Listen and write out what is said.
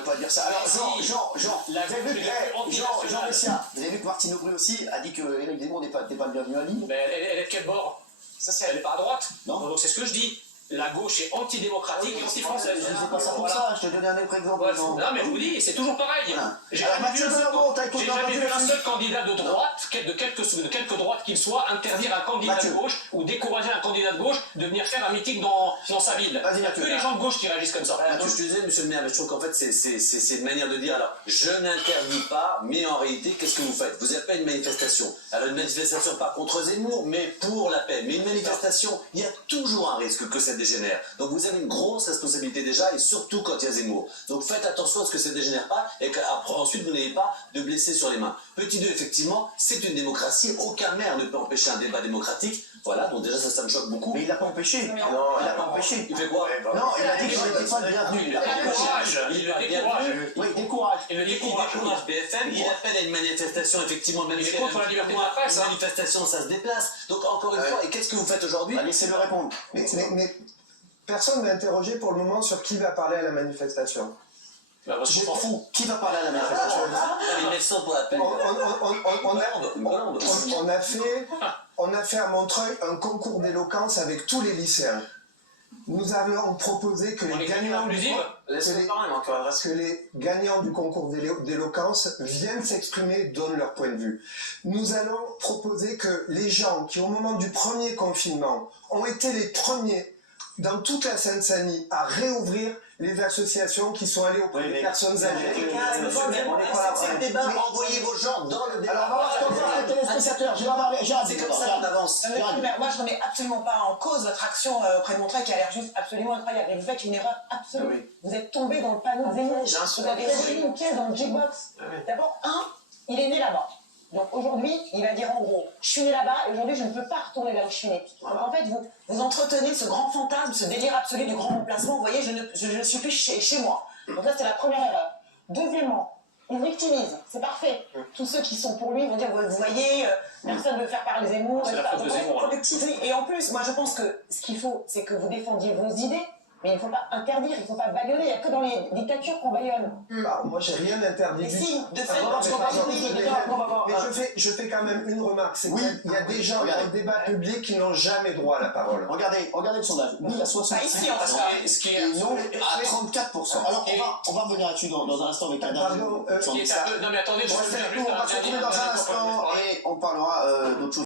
pourrait pas dire ça. Alors, Jean Messia, vous avez vu que Martine Aubry aussi a dit que Éric Zemmour n'est pas le bienvenu à Lille. Mais elle est de quel bord? Elle n'est pas à droite. Non. Donc c'est ce que je dis. La gauche est antidémocratique et anti-française. Je ne sais pas ça pour ça, je te donnais un autre exemple. Voilà. Non mais je vous dis, c'est toujours pareil. Voilà. J'ai jamais vu un seul candidat de droite, de quelque droite qu'il soit, interdire un candidat de gauche ou décourager un candidat de gauche de venir faire un meeting dans sa ville. Il n'y a que les gens de gauche qui réagissent comme ça. Je te disais, monsieur le maire, je trouve qu'en fait c'est une manière de dire, alors je n'interdis pas, mais en réalité, qu'est-ce que vous faites? Vous n'avez pas une manifestation. Alors une manifestation pas contre Zemmour, mais pour la paix. Mais une manifestation, il y a toujours un risque que ça dégénère. Donc vous avez une grosse responsabilité déjà, et surtout quand il y a Zemmour. Donc faites attention à ce que ça ne dégénère pas, et qu'ensuite vous n'ayez pas de blessés sur les mains. Petit 2, effectivement, c'est une démocratie, aucun maire ne peut empêcher un débat démocratique. Voilà, donc déjà ça me choque beaucoup. Mais il l'a pas empêché. Non, il l'a pas empêché. Il fait quoi? Non, il a dit qu'il n'était pas le bienvenu. Il le décourage. Oui, il décourage. Il décourage BFM, il appelle à une manifestation, effectivement, Il est contre la liberté de la presse. Une manifestation, ça se déplace. Donc encore une fois, et qu'est-ce que vous faites aujourd'hui? Laissez-le répondre. Mais personne n'a interrogé pour le moment sur qui va parler à la manifestation. Parce qu'on s'en fout. Qui va parler à la manifestation? Les 900 pour la peine. On a fait à Montreuil un concours d'éloquence avec tous les lycéens. Nous avons proposé que les gagnants du concours d'éloquence viennent s'exprimer, donnent leur point de vue. Nous allons proposer que les gens qui, au moment du premier confinement, ont été les premiers dans toute la Seine-Saint-Denis à réouvrir les associations qui sont allées auprès des personnes âgées. C'est le débat, envoyez vos gens dans le débat. Alors, on va arrêter les spectateurs. C'est comme ça qu'on avance. Moi, je ne remets absolument pas en cause votre action auprès de Montreuil qui a l'air juste absolument incroyable. Et vous faites une erreur absolue. Vous êtes tombé dans le panneau Zemmour. Vous avez remis une pièce dans le jukebox. D'abord, il est né là-bas. Donc aujourd'hui, il va dire en gros, je suis né là-bas et aujourd'hui je ne peux pas retourner là où je suis né. Donc en fait, vous entretenez ce grand fantasme, ce délire absolu du grand remplacement. Vous voyez, je ne suis plus chez moi. Donc ça, c'est la première erreur. Deuxièmement, il victimise, c'est parfait. Tous ceux qui sont pour lui vont dire, vous voyez, personne ne veut faire parler Zemmour. C'est la faute de Zemmour. Et en plus, moi je pense que ce qu'il faut, c'est que vous défendiez vos idées. Mais il ne faut pas interdire, il ne faut pas bâillonner, il n'y a que dans les dictatures qu'on bâillonne. Moi, j'ai rien interdit. Mais si, de fait, mais je fais quand même une remarque, c'est qu'il y a des gens dans le débat public qui n'ont jamais droit à la parole. Regardez le sondage. Oui, à 65%. Et non à 34%. Alors, on va revenir là-dessus dans un instant avec Adam. Non mais attendez, On va se retrouver dans un instant et on parlera d'autres choses.